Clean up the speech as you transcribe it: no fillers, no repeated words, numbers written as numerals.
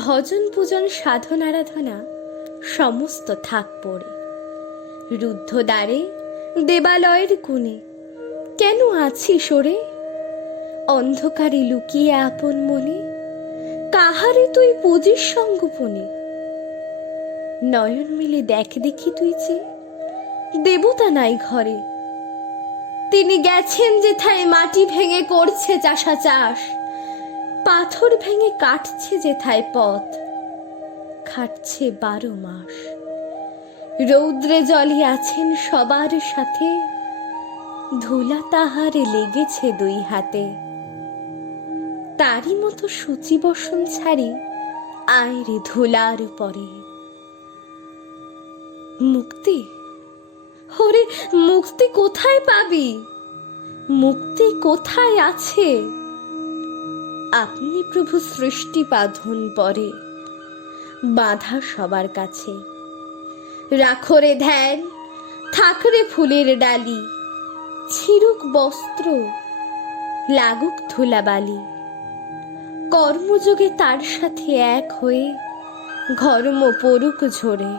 ভজন পূজন সাধন আরাধনা সমস্ত থাক পড়ে, রুদ্ধ দ্বারে দেবালয়ের কোণে কেন আছি সরে? অন্ধকারে লুকিয়ে আপন মনে কাহারে তুই পুজিস সঙ্গোপনে? নয়ন মিলে দেখ দেখি তুই যে দেবতা নাই ঘরে। তিনি গেছেন যেথায় মাটি ভেঙে করছে চাষা চাষ, পাথর ভেঙে কাটছে যেথায় পথ, খাটছে 12 মাস। রৌদ্রে জলে আছেন সবার সাথে, ধুলা তাহারে লেগেছে 2 হাতে। তারই মতো সূচি বসন ছাড়ি আয় রে ধুলার পরে। মুক্তি, ওরে মুক্তি কোথায় পাবি? মুক্তি কোথায় আছে? আপনি প্রভু সৃষ্টি বাঁধন পরে, বাঁধা সবার কাছে। রাখো রে ধ্যান, থাকরে ফুলের ডালি, ছিড়ুক বস্ত্র, লাগুক ধুলাবালি। কর্মযোগে তার সাথে এক হয়ে ঘর্ম পড়ুক ঝরে।